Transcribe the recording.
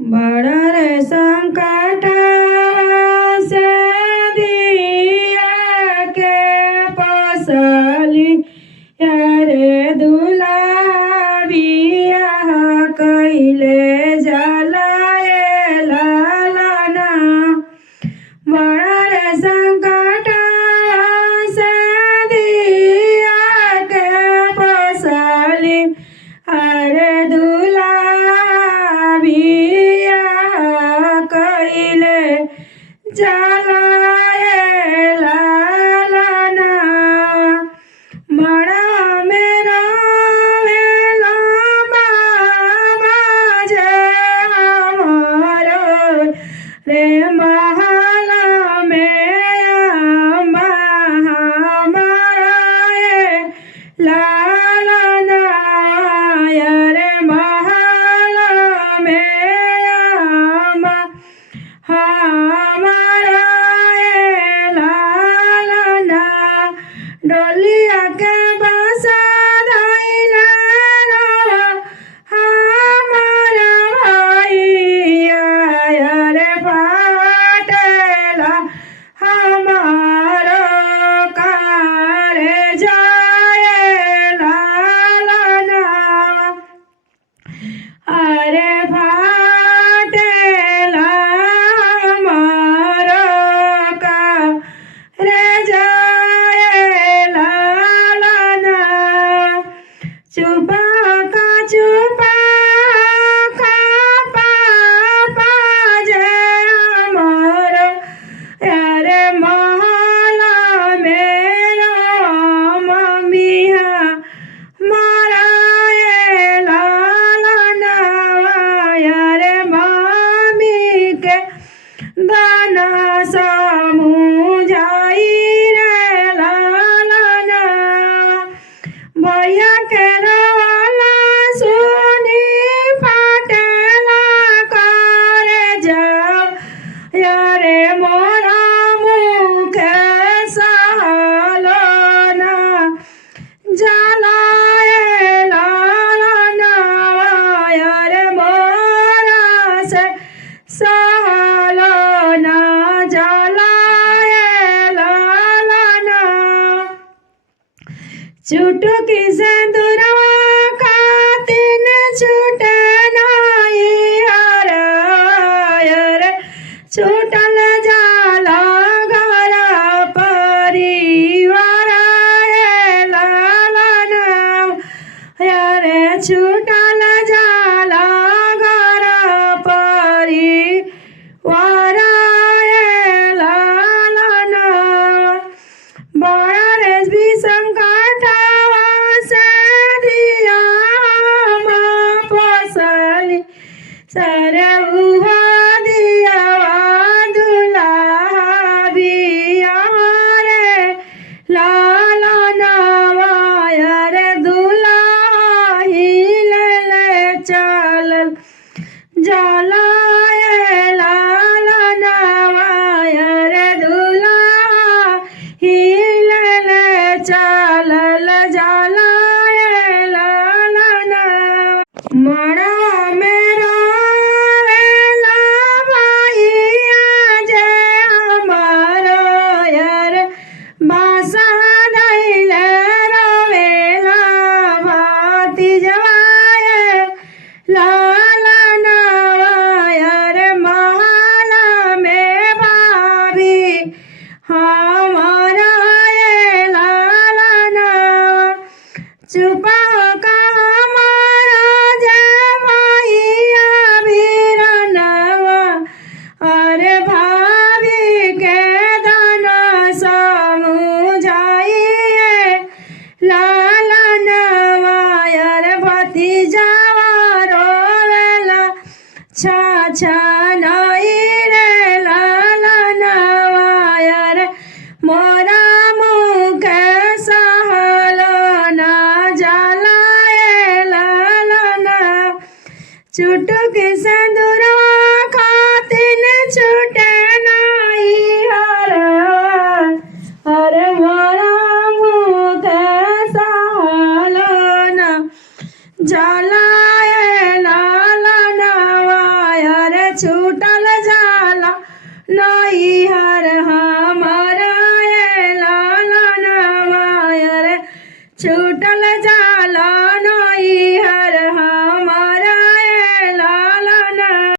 बड़ा रे संकट से दिया के पसली यारे दुलाबिया कैले जलाए लालाना बड़ा रे संकट से दिया के पसली अरे दुलाबिया कैले जलाए लालाना मड़ा मेरा वेला बाबा जे हमारो रे महाला में अम्बा हमारा लालाना रे महाला में अम्बा हमारा लालाना डोलिया के बसा धइला हमारा भैया रे फाटेला हमारो कारे जाए लालाना अरे फाटेला हमारो का रे जाए लालाना चुपा का पापा जे हमारो अरे महला मेरा मम्मिया मारा लालाना रे मम्मी के दाना समझाई रे लालाना भैया के रवाला सुनी फाटेला करे जाओ यारे मोरा मुखे सहलोना जलाए लालाना यारे मोरा से सहलोना जलाए लालाना चुटकी से दुरवा खातिन छूटे नाई हर छूटल जाला घर परिवार लालाना यारे छूटल जाला घर परिवार लालाना बड़ा रे भी संकटवा से दिया पसली सरहुआ दिया दुलाबिया रे लालाना रे दुलाही ले चलल जलाए लालाना रे दुलाही ले चलल जलाए लालाना मड़ा मेरा वेला भैया जे हमारो यार बासा धैले रोवेला भाती जवाए लालाना यार महाला में भाभी हमारा लालाना चुपा का हमारा जय भैया बीरनवा अरे भाभी के दाना समझाइए लालानवा अरे भतीजावा रोवेला छा नहीं रे लालानवा अरे मोरा मुख सहलोना जलाए लालाना चुटकी से दुरवा खातिन छूटे नाई हर अरे मोरा मुख सहलोना जलाए लालाना छूटल जाला नहीं हर हमारा ये लालन रे छूटल जाला